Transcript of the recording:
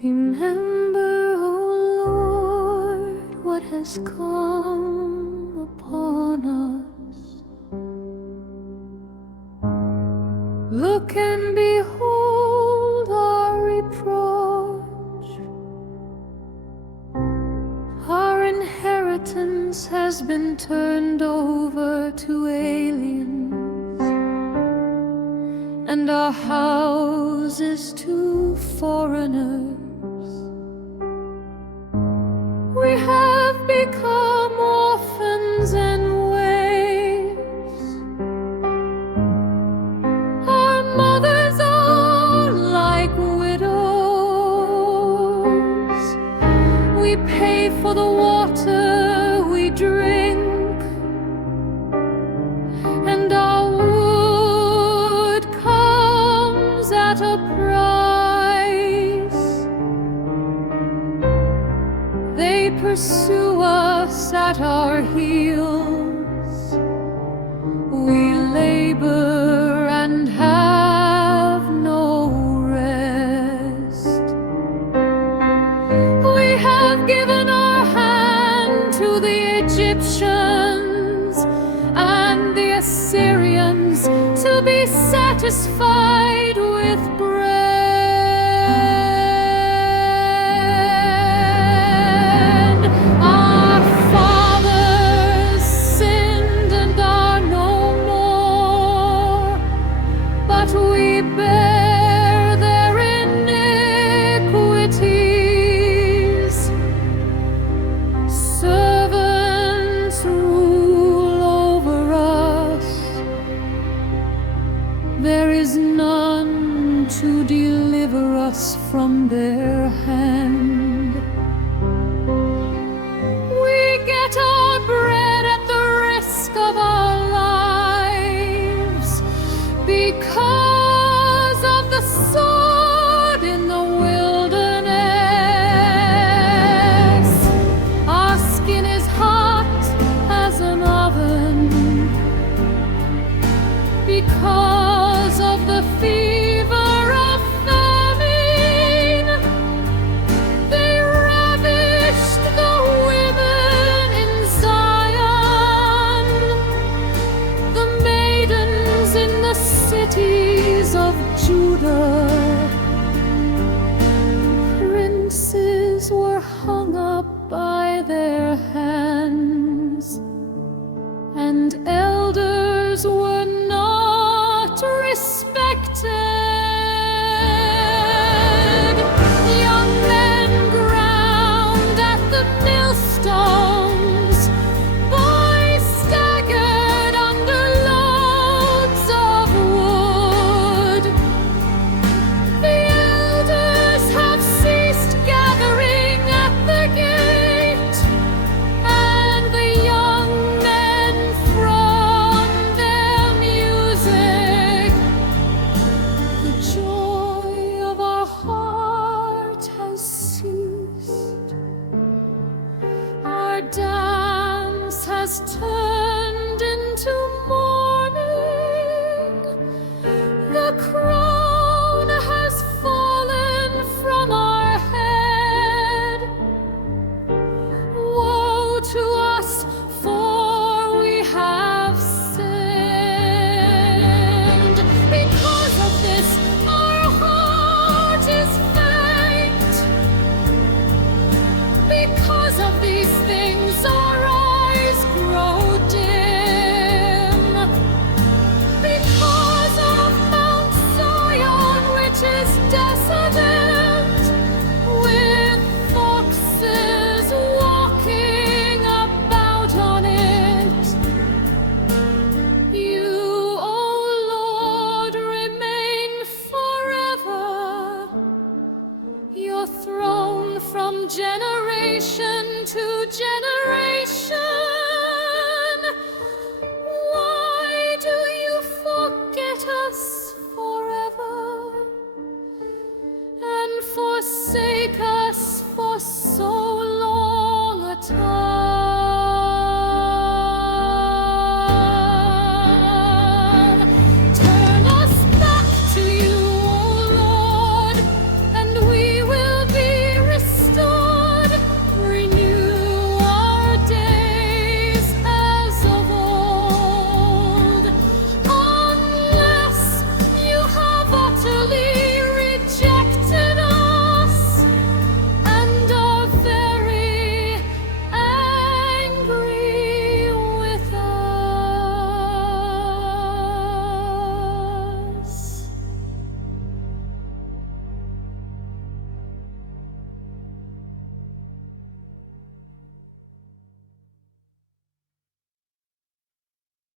Remember, O Lord, what has come upon us. Look and behold our reproach. Our inheritance has been turned over to aliens, and our houses to foreigners. We have become orphans and waifs. Our mothers are like widows. We pay for the water we drink, and our wood comes at a price. They pursue us at our heels. We labor and have no rest. We have given our hand to the Egyptians and the Assyrians to be satisfied with bread. Our fathers sinned and are no more, but we bear their iniquities. Servants rule over us. There is none to deliver us from their hand. We get our bread at the risk of our lives because of the sword in the wilderness. Our skin is hot as an oven because of the fever of famine. They ravished the women in Zion, the maidens in the cities of Judah.